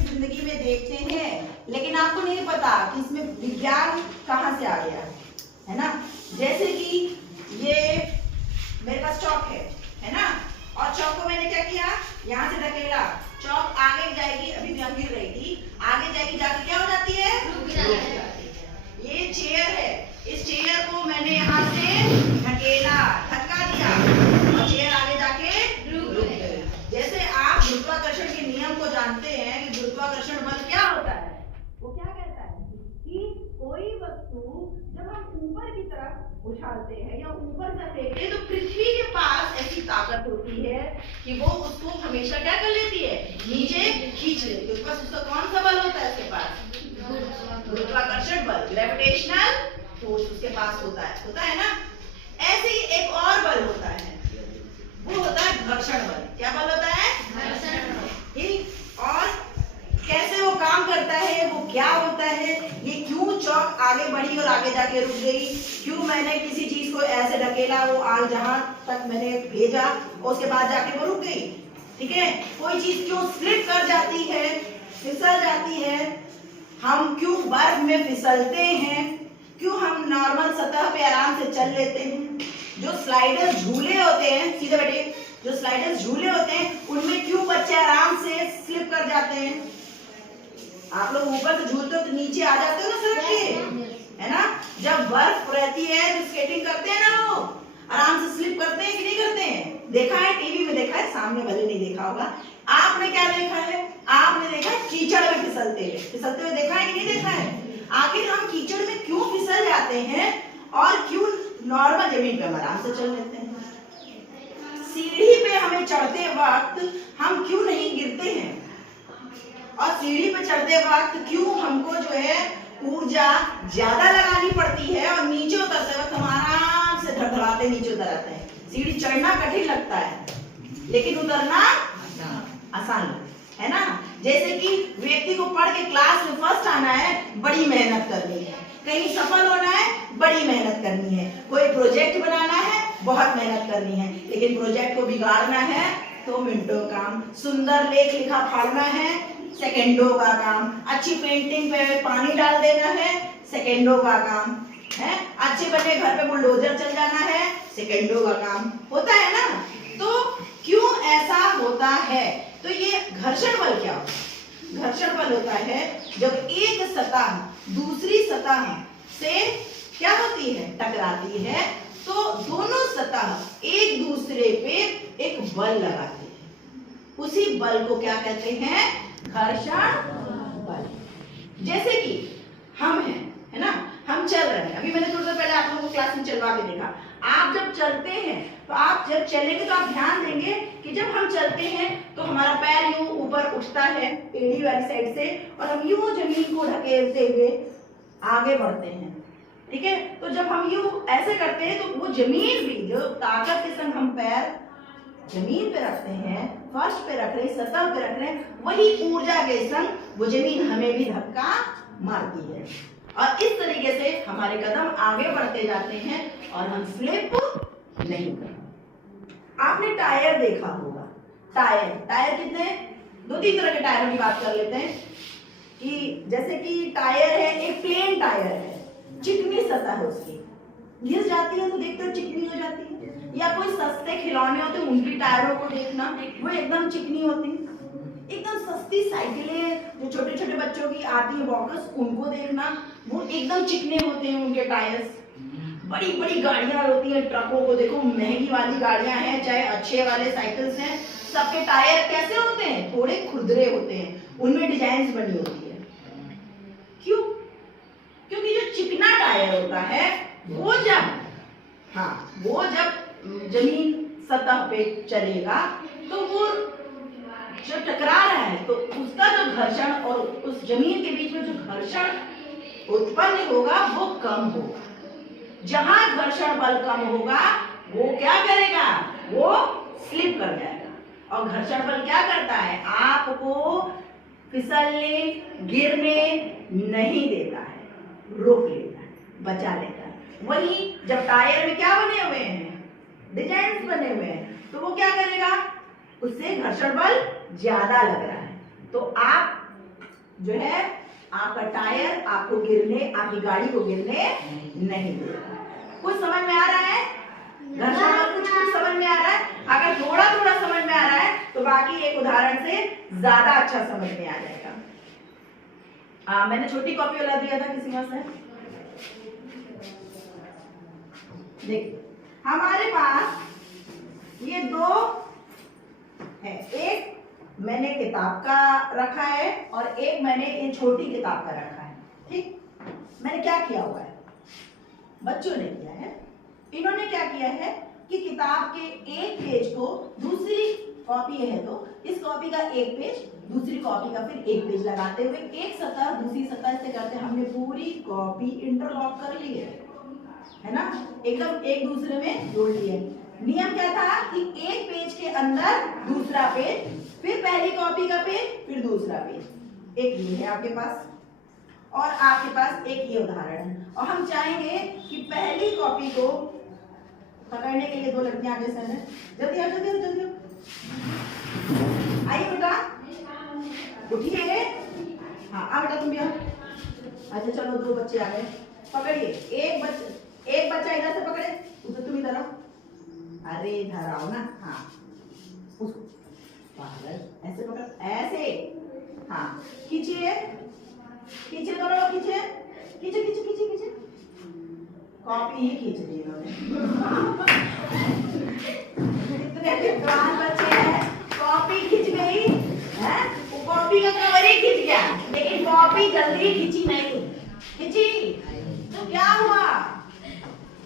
जिंदगी में देखते हैं, लेकिन आपको नहीं पता कि इसमें विज्ञान कहाँ से आ गया है ना। जैसे कि ये मेरे पास चौक है ना, और चौक को मैंने क्या किया, यहाँ से धकेला, चौक आगे जाएगी, अभी भी गिर रही थी, आगे जाएगी, जाके क्या हो जाती है, रुक जाती है। ये चेयर है, इस चेयर को मैंने यहाँ से धकेला, धक्का दिया और चेयर आगे जाके रुक गई। जैसे आप गुरुत्वाकर्षण के नियम को जानते हैं कि गुरुत्वाकर्षण बल क्या होता है, वो क्या कहता है कि कोई वस्तु जब हम ऊपर की तरफ उछालते हैं या ऊपर से फेंकते हैं तो पृथ्वी के पास ऐसी ताकत होती है कि वो उसको हमेशा क्या कर लेती है, नीचे खींच लेती है। उसके पास उसका कौन सा बल होता है, उसके पास गुरुत्वाकर्षण बल, ग्रेविटेशनल फोर्स उसके पास होता है ना। ऐसे ही एक और बल होता है, वो होता है घर्षण बल। क्या बल होता है, घर्षण बल। और कैसे वो काम करता है, वो क्या होता है, ये क्यों चौक आगे बढ़ी और आगे जाके रुक गई, क्यों मैंने किसी चीज को ऐसे ढकेला, वो आग जहां तक मैंने भेजा उसके बाद जाके वो रुक गई, ठीक है। कोई चीज क्यों स्लिप कर जाती है, फिसल जाती है, हम क्यों बर्फ में फिसलते हैं, क्यों हम नॉर्मल सतह पे आराम से चल लेते हैं, जो स्लाइडर झूले होते हैं, सीधे बैठिए, जो स्लाइडर झूले होते हैं उनमें क्यों बच्चे आराम से स्लिप कर जाते हैं। आप लोग ऊपर से झूलते हो तो नीचे आ जाते हो ना सड़क के, है ना। जब बर्फ रहती है तो स्केटिंग करते हैं ना, लोग आराम से स्लिप करते हैं कि नहीं करते हैं, देखा है, टीवी में देखा है, सामने भले नहीं देखा होगा। आपने क्या देखा है, आपने देखा है कीचड़ में फिसलते हुए देखा है कि नहीं देखा है। आखिर हम कीचड़ में क्यों फिसल जाते हैं और क्यों नॉर्मल जमीन पे आराम से चल लेते हैं। सीढ़ी पे हमें चढ़ते वक्त हम क्यों नहीं गिरते हैं, और सीढ़ी पे चढ़ते वक्त क्यों हमको जो है ऊर्जा ज्यादा लगानी पड़ती है और नीचे उतरते वक्त हम आराम से धड़धड़ाते नीचे उतर आते हैं। सीढ़ी चढ़ना कठिन लगता है लेकिन उतरना आसान है ना। जैसे कि व्यक्ति को पढ़ के क्लास में फर्स्ट आना है, बड़ी मेहनत करनी है, कहीं सफल होना है, बड़ी मेहनत करनी है, कोई प्रोजेक्ट बनाना है, बहुत मेहनत करनी है, लेकिन प्रोजेक्ट को बिगाड़ना है तो मिनटों काम, सुंदर लेख लिखा फाड़ना है सेकंडों का काम, अच्छी पेंटिंग पे पानी डाल देना है सेकंडों का काम है, अच्छे बने घर पे बुलडोजर चल जाना है सेकंडों का काम होता है ना। तो क्यों ऐसा होता है, तो ये घर्षण बल क्या होता है, घर्षण बल होता है जब एक सतह दूसरी सतह से क्या होती है, टकराती है, तो दोनों सतह एक दूसरे पे एक बल लगाती है, उसी बल को क्या कहते हैं, घर्षण बल। जैसे कि हम हैं, है ना, हम चल रहे हैं, अभी मैंने थोड़ी देर पहले आप लोगों को क्लास में चलवा के देखा। आप जब चलते हैं तो आप जब चलेंगे तो आप ध्यान देंगे कि जब हम चलते हैं तो हमारा पैर यूं ऊपर उठता है एड़ी वाली साइड से और हम यूं जमीन को ढकेलते हुए आगे बढ़ते हैं, ठीक है। तो जब हम यूं ऐसे करते हैं तो वो जमीन भी, जो ताकत के संग हम पैर जमीन पे रखते हैं, फर्श पे रख रहे हैं, सतह पे रख रहे हैं, वही ऊर्जा के संग वो जमीन हमें भी धक्का मारती है और इस तरीके से हमारे कदम आगे बढ़ते जाते हैं और हम स्लिप नहीं करते। आपने टायर देखा होगा, टायर कितने, दो तीन तरह के टायरों की बात कर लेते हैं कि जैसे कि टायर है, एक प्लेन टायर है, चिकनी सतह है उसकी, घिस जाती है तो देखते हो चिकनी हो जाती है, या कोई सस्ते खिलौने होते हैं उनकी टायरों को देखना, वो एकदम चिकनी होती है। एकदम सस्ती साइकिलें जो छोटे छोटे बच्चों की आती है वॉकर्स, उनको देखना, वो एकदम चिकने होते हैं उनके टायर्स। बड़ी बड़ी गाड़ियां होती हैं, ट्रकों को देखो, महंगी वाली गाड़ियां हैं चाहे अच्छे वाले साइकिल्स हैं, सबके टायर कैसे होते हैं, थोड़े खुरदरे होते हैं, उनमें डिजाइन बनी होती है। क्यों, क्योंकि जो चिकना टायर होता है वो जब जमीन सतह पे चलेगा तो वो जो टकरा रहा है तो उसका जो घर्षण और उस जमीन के बीच में जो घर्षण उत्पन्न होगा वो कम होगा। जहां घर्षण बल कम होगा वो क्या करेगा, वो स्लिप कर जाएगा। और घर्षण बल क्या करता है, आपको फिसलने गिरने नहीं देता है, रोक लेता है, बचा लेता है। वही जब टायर में क्या बने हुए हैं, डिजाइन बने हुए हैं, तो वो क्या करेगा, उससे घर्षण बल ज्यादा लग रहा है तो आप जो है आपका टायर आपको गिरने, आपकी गाड़ी को गिरने नहीं देगा। कुछ समझ में आ रहा है? घर्षण बल कुछ समझ में आ रहा है? अगर थोड़ा थोड़ा समझ में आ रहा है तो बाकी एक उदाहरण से ज्यादा अच्छा समझ में आ जाएगा। मैंने छोटी कॉपी वाला दिया था, किसी में से देखिए हमारे पास ये दो है, एक मैंने किताब का रखा है और एक मैंने ये छोटी किताब का रखा है। ठीक, मैंने क्या किया हुआ है, बच्चों ने किया है, इन्होंने क्या किया है कि किताब के एक पेज को दूसरी कॉपी है तो इस कॉपी का एक पेज, दूसरी कॉपी का फिर एक पेज लगाते हुए एक सतह दूसरी सतह से करते हमने पूरी कॉपी इंटरलॉक कर ली है ना, एकदम एक दूसरे में जोड़ लिए। नियम क्या था कि एक पेज के अंदर दूसरा पेज, फिर पहली कॉपी का पेज, फिर दूसरा पेज। एक ये है आपके पास और आपके पास एक ये उदाहरण है, और हम चाहेंगे कि पहली कॉपी को पकड़ने के लिए दो लड़कियां आगे सर है, जल्दी आओ जल्दी जल्दी आइए बेटा, उठिए। हाँ आ बेटा तुम भी आओ। अच्छा चलो दो बच्चे आ गए, पकड़िए। एक बच्चा इधर से पकड़े, उसे तुम इधर आओ। अरे इधर आओ ना। हाँ उसको पागल ऐसे पकड़, ऐसे। हाँ खींचिए खींचिए, दोनों लोग खींचिए, खींचे खींचे खींचे खींचे। कॉपी ही खींच दी इन्होंने। कितने विद्वान बच्चे हैं, कॉपी खींच गई है, वो कॉपी का कवर ही खींच गया, लेकिन कॉपी जल्दी खींची नहीं। खींची तो क्या हुआ,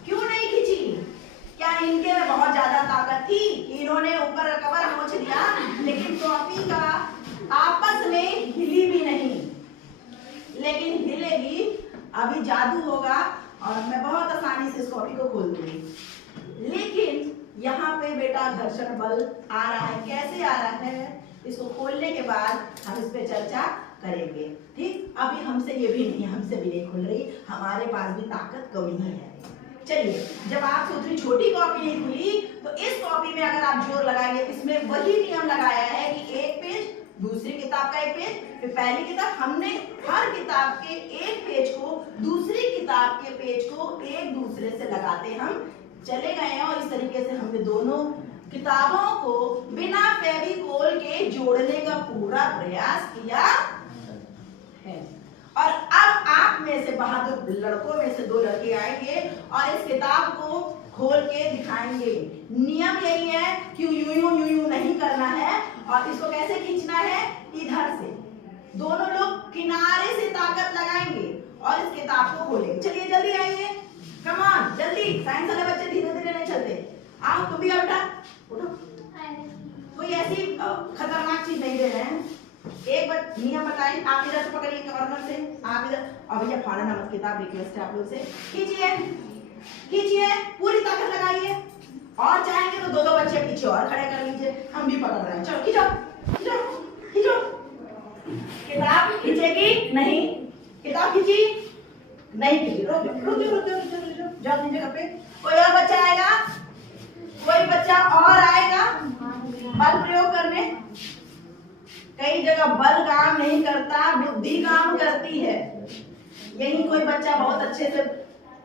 क्यों नहीं खींची? क्या इनके में बहुत ज्यादा ताकत थी कि इन्होंने ऊपर कवर पोंछ दिया, लेकिन कॉपी का आपस में हिली भी नहीं। लेकिन हिलेगी, अभी जादू होगा और मैं बहुत आसानी से इस कॉपी को खोल दूंगी। लेकिन यहाँ पे बेटा घर्षण बल आ रहा है, कैसे आ रहा है, इसको खोलने के बाद हम इस पे चर्चा करेंगे। ठीक, अभी हमसे ये भी नहीं, हमसे भी नहीं खुल रही, हमारे पास भी ताकत कमी है। चलिए, जब आप सोच रही छोटी कॉपी नहीं खुली तो इस कॉपी में अगर आप जोर लगाएंगे, इसमें वही नियम लगाया है कि एक पेज, दूसरी किताब का एक पेज, फिर पहली किताब। हमने हर किताब के एक पेज को दूसरी किताब के पेज को एक दूसरे से लगाते हम चले गए हैं, और इस तरीके से हमने दोनों किताबों को बिना फेविकोल के जोड़ने का पूरा प्रयास किया है। और अब आप में से बहादुर लड़कों में से दो लड़के आएंगे और इस किताब को खोल के दिखाएंगे। नियम यही है कि यूं नहीं करना है, और इसको कैसे खींचना है, इधर से। दोनों लोग किनारे से ताकत लगाएंगे और इस किताब को खोलेंगे। चलिए जल्दी आइए, कम ऑन जल्दी। साइंस वाले बच्चे धीरे धीरे नहीं चलते। आओ तुम भी, बेटा उठो। कोई ऐसी खतरनाक चीज नहीं दे रहे हैं। एक बार नियम बताइए, आप इधर से पकड़िए कॉर्नर से, आप इधर। और भैया फाड़ना मत किताब, रिक्वेस्ट है आप लोग से। खींचिए खींचिए, पूरी ताकत लगाइए, और चाहेंगे तो दो दो बच्चे पीछे और खड़े कर लीजिए, हम भी पकड़ रहे हैं। चलो खींचो खींचो खींचो। किताब खींचेगी नहीं, किताब खींची नहीं, खींची। रुक जाओ अपनी जगह पे। कोई और बच्चा आएगा, कोई बच्चा और आएगा बल प्रयोग करने। कई जगह बल काम नहीं करता, बुद्धि काम करती है। यही कोई बच्चा बहुत अच्छे से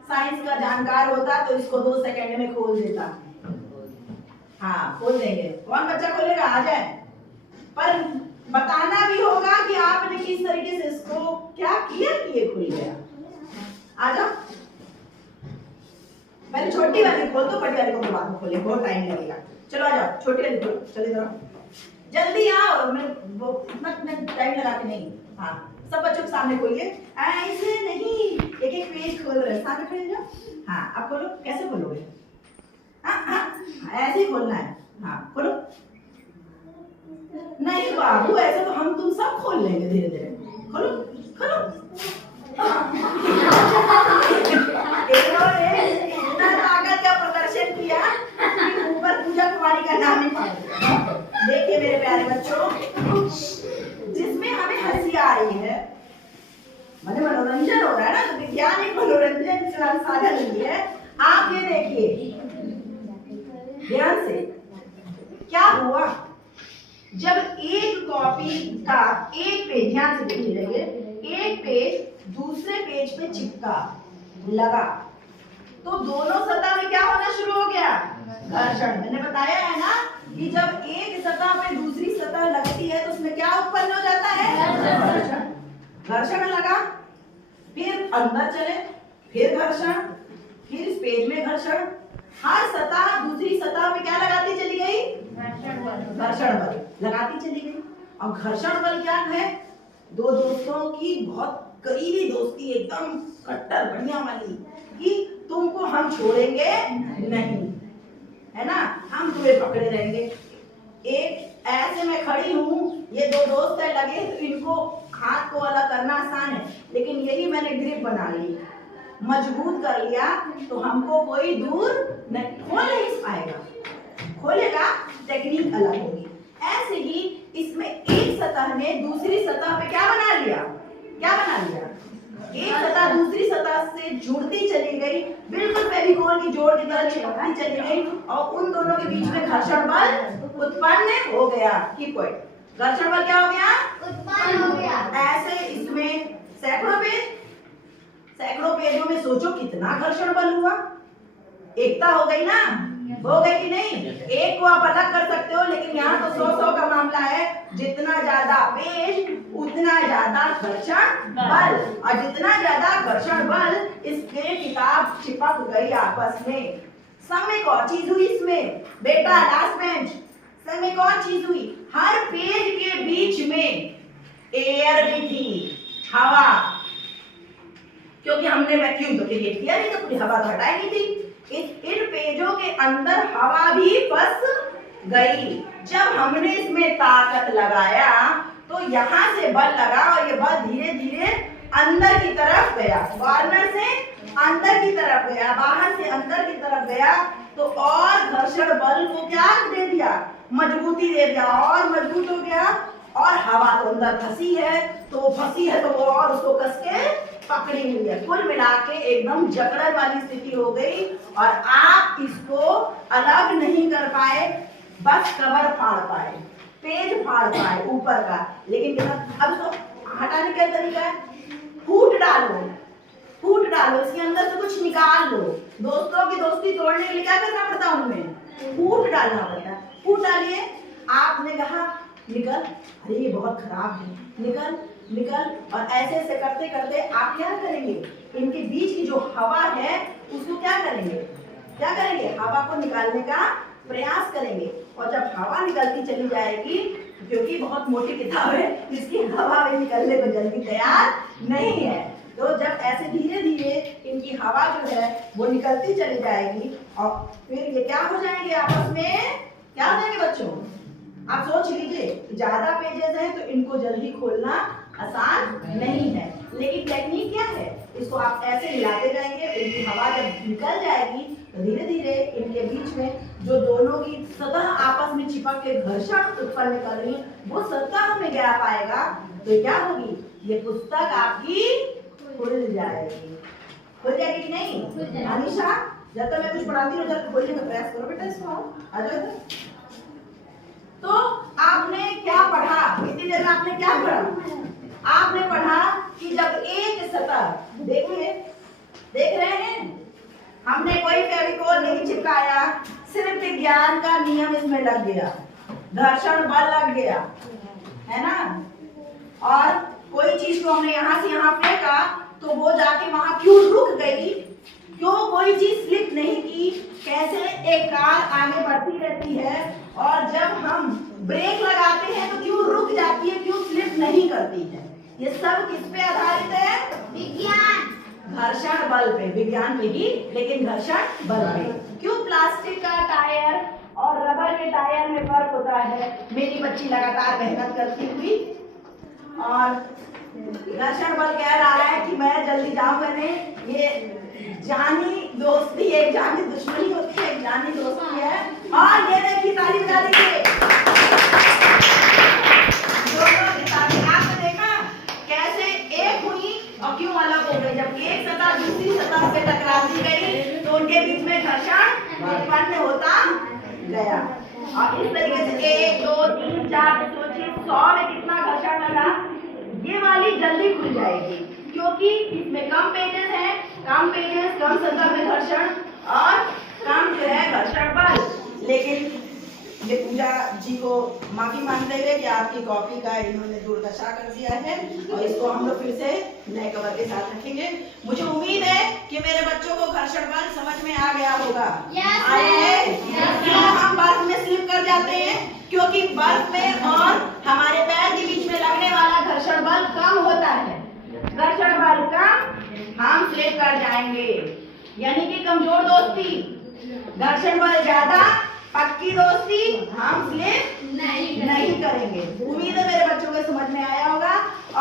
साइंस का जानकार होता तो इसको 2 सेकंड में खोल देता। हाँ खोल देंगे। कौन बच्चा खोलेगा, आ जाए। पर बताना भी होगा कि आपने किस तरीके से इसको क्या किया कि ये खुल गया। आ जाओ, पहले छोटी वाली खोल दो, बड़ी वाली को बाद में खोले, बहुत टाइम लगेगा। चलो आ जाओ, छोटी वाली खोलो, चलिए जरा जल्दी आओ, मैं वो इतना टाइम लगा के नहीं। हाँ सब बच्चों के सामने खोलिए, ऐसे नहीं, एक एक पेज खोल रहे, सामने खड़े जाओ। हाँ अब खोलो, कैसे खोलोगे? ऐसे ही खोलना है। हाँ खोलो। नहीं बाबू, ऐसे तो हम तुम सब खोल लेंगे धीरे धीरे। खोलो खोलो। इतना ताकत का प्रदर्शन किया कि ऊपर पूजा कुमारी का नाम ही पड़ गया। देखिए मेरे प्यारे बच्चों, जिसमें हमें हंसी आ रही है, मतलब मनोरंजन हो रहा है ना, तो विज्ञान एक मनोरंजन साधन नहीं है। आप ये देखिए ध्यान से, क्या हुआ, जब एक कॉपी का एक पेज, ध्यान से देखिए जाइए, एक पेज दूसरे पेज पे चिपका लगा तो दोनों सतह में क्या होना शुरू हो गया? घर्षण। मैंने बताया है ना कि जब एक सतह पे दूसरी सतह लगती है तो उसमें क्या उत्पन्न हो जाता है? घर्षण। घर्षण लगा, फिर अंदर चले, फिर घर्षण, फिर इस पेज में घर्षण, हर सतह दूसरी सतह पे क्या लगाती चली गई? घर्षण बल लगाती चली गई। और घर्षण बल क्या है? दो दोस्तों की बहुत करीबी दोस्ती, एकदम कट्टर बढ़िया वाली, कि तुमको हम छोड़ेंगे नहीं, है ना, हम तुम्हें पकड़े रहेंगे। एक ऐसे मैं खड़ी हूँ, ये दो दोस्त है लगे, तो इनको हाथ को अलग करना आसान है, लेकिन यही मैंने ग्रिप बना ली, मजबूत कर लिया, तो हमको कोई दूर नहीं खोल नहीं पाएगा। खोलेगा, टेक्निक अलग होगी। ऐसे ही इसमें एक सतह ने दूसरी सतह पे क्या बना लिया? क्या बना लिया? एक सतह दूसरी सतह से जुड़ती चली गई, बिल्कुल फेविकोल की जोड़ की तरह चिपकती चली गई, और उन दोनों के बीच में घर्षण बल उत्पन्न हो गया। की पॉइंट, घर्षण बल क्या हो गया? उत्पन्न हो गया। ऐसे इसमें सैकड़ों पेजों में सोचो कितना घर्षण बल हुआ। एकता हो गई ना? हो गई कि नहीं? एक को आप अलग कर सकते हो, लेकिन यहाँ तो 100 का मामला है। जितना ज्यादा पेज उतना ज्यादा घर्षण बल, और जितना ज्यादा घर्षण बल, इसके किताब चिपक गई आपस में। सब में एक और चीज हुई इसमें बेटा, लास्ट बेंच, सब में एक और चीज हुई, हर पेज के बीच में एयर भी थी, हवा, क्योंकि हमने वैक्यूम तो क्रिएट किया नहीं, तो पूरी हवा तो हटाई नहीं थी। इन पेजों के अंदर हवा भी फंस गई। जब हमने इसमें ताकत लगाया तो यहाँ से बल लगा, और ये बल धीरे धीरे अंदर की तरफ गया, कॉर्नर से अंदर की तरफ गया, बाहर से अंदर की तरफ गया, तो और घर्षण बल को क्या दे दिया? मजबूती दे दिया, और मजबूत हो गया। और हवा तो अंदर फंसी है, तो वो और उसको कस के पकड़ी हुई है। कुल मिला के एकदम जकड़न वाली स्थिति हो गई, और आप इसको अलग नहीं कर पाए, बस कवर फाड़ पाए, पेज फाड़ पाए ऊपर का। लेकिन अब इसको हटाने का तरीका है, फूट डालो, इसके अंदर से कुछ निकाल लो। दोस्तों की दोस्ती तोड़ने के लिए क्या करना पड़ता है? उनमें फूट डालना पड़ता है। फूट डालिए। आपने कहा निकल, अरे ये बहुत खराब है, निकल निकल, और ऐसे ऐसे करते करते आप क्या करेंगे? इनके बीच की जो हवा है उसको क्या करेंगे? हवा को निकालने का प्रयास करेंगे। और जब हवा निकलती चली जाएगी, क्योंकि बहुत मोटी किताब है, इसकी हवा में निकलने को जल्दी तैयार नहीं है, तो जब ऐसे धीरे धीरे इनकी हवा जो है वो निकलती चली जाएगी, और फिर ये क्या हो जाएंगे आपस में? क्या हो जाएंगे बच्चों? आप सोच लीजिए, ज्यादा पेजेस हैं तो इनको जल्दी खोलना आसान नहीं है, लेकिन टेक्निक क्या है? इसको आप ऐसे हिलाते जाएंगे, इनकी हवा जब निकल जाएगी तो धीरे धीरे इनके बीच में जो दोनों की सतह आपस में चिपक के घर्षण उत्पन्न कर रही है, वो सतह में गैप आएगा, तो क्या होगी? ये पुस्तक आपकी खुल जाएगी। कि नहीं? अनीशा, जब तक मैं कुछ पढ़ाती हूँ, जब खोलने का प्रयास करो बेटा, इसको आ जाओ। तो आपने क्या पढ़ा? इतनी देर में आपने क्या पढ़ा? आपने पढ़ा कि जब एक सतह, देखिए, देख रहे हैं, हमने कोई फेविकोल नहीं चिपकाया, सिर्फ विज्ञान का नियम इसमें लग गया, घर्षण बल लग गया, है ना, और कोई चीज को हमने यहाँ से यहाँ फेंका तो वो जाके वहां क्यों रुक गई? क्यों कोई चीज स्लिप नहीं की? कैसे एक कार आगे बढ़ती रहती है, और जब हम ब्रेक लगाते हैं तो क्यों रुक जाती है, क्यों स्लिप नहीं करती है? ये सब किस पे आधारित है? विज्ञान, घर्षण बल पे, विज्ञान पे ही, लेकिन घर्षण बल पे। क्यों प्लास्टिक का टायर और रबर के टायर में फर्क होता है? मेरी बच्ची लगातार मेहनत करती हुई, और घर्षण बल कह रहा है कि मैं जल्दी जाऊंगा नहीं। ये जानी दोस्ती, एक जानी दुश्मनी होती है, एक जानी दोस्ती है। और ये देखिए, ताली बजा दीजिए। आपने देखा कैसे एक हुई और क्यों अलग हो गई? जब एक सतह दूसरी सतह से टकराती गई तो उनके बीच में घर्षण उत्पन्न होता गया। और इस तरीके से 1 2 3 4 सोचिए 100 में कितना घर्षण लगा। ये वाली जल्दी खुल जाएगी क्योंकि इसमें कम पेजेस है, कम पेजेस कम सतह में घर्षण और कम जो है घर्षण बल। लेकिन ये पूजा जी को माफी मांगते हुए कि आपकी कॉपी का इन्होंने दुर्दशा कर दिया है और इसको हम लोग फिर से नए कवर के साथ रखेंगे। मुझे उम्मीद है कि मेरे बच्चों को घर्षण बल समझ में आ गया होगा। आया है? क्यों हम बर्फ में स्लिप कर जाते हैं? क्योंकि बर्फ में और हमारे पैर के बीच में लगने वाला घर्षण बल कम होता है। घर्षण बल कम, हम स्लिप कर जाएंगे। यानी कि कमजोर दोस्ती, घर्षण बल ज्यादा, पक्की दोस्ती, हम स्लिप नहीं करेंगे। उम्मीद है मेरे बच्चों को समझ में आया होगा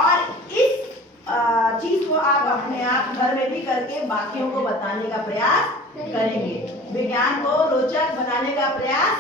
और इस चीज को आप अपने आप घर में भी करके बाकियों को बताने का प्रयास करेंगे, विज्ञान को रोचक बनाने का प्रयास